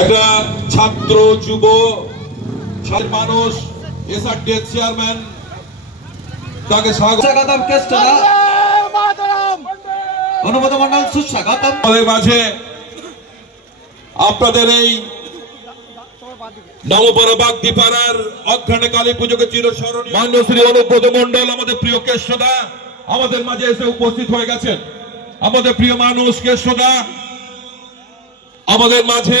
একটা ছাত্র যুব মানুষ এসআরডিএ চেয়ারম্যান তাকে স্বাগতম অনুমোদন মন্ডল সুস্বাগতম আমাদের মাঝে আপনাদের এই নবপাড়া বাগদিপাড়ার অঘ্রাণে কালী পুজোকে চিরস্মরণীয় মাননীয় শ্রী অনুব্রত মন্ডল আমাদের প্রিয় কেষ্টদা আমাদের মাঝে এসে উপস্থিত হয়ে গেছেন। আমাদের প্রিয় মানুষ কেষ্টদা আমাদের মাঝে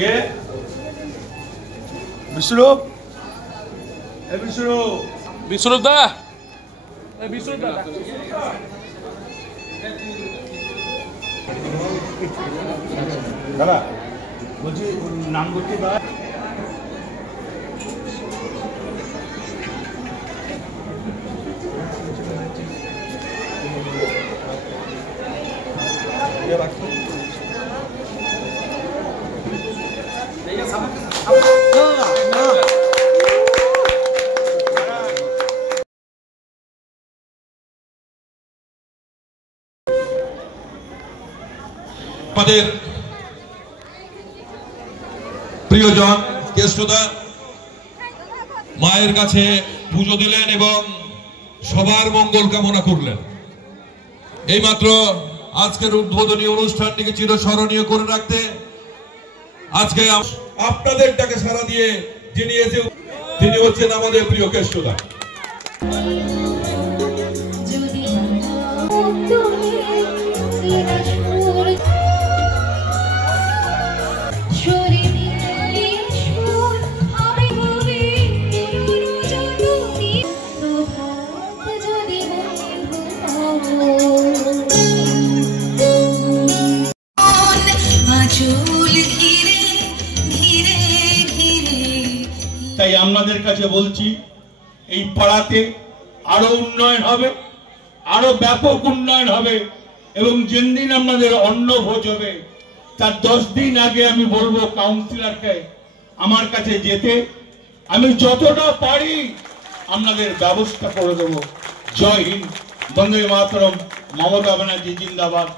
ये विष्णु विष्णु विष्णु दा विष्णु दा दादा मुझे नाम बोलते दा আমাদের প্রিয়জন কেষ্টদা মায়ের কাছে পুজো দিলেন এবং সবার মঙ্গল কামনা করলেন। এইমাত্র আজকের উদ্বোধনী অনুষ্ঠানটিকে চিরস্মরণীয় করে রাখতে আজকে আপনাদের ডাকে সাড়া দিয়ে যিনি এসে তিনি হচ্ছেন আমাদের প্রিয় কেষ্টদা। তাই আপনাদের কাছে বলছি এই পাড়াতে আরো উন্নয়ন হবে, আরো ব্যাপক উন্নয়ন হবে এবং যেন দিন আপনাদের অন্নভোজ হবে তার 10 দিন আগে আমি বলবো কাউন্সিলরকে আমার কাছে যেতে, আমি যতটা পারি আপনাদের ব্যবস্থা করে দেবো। জয় হিন্দ, বন্দে মাতরম, মমতা ব্যানার্জি জিন্দাবাদ।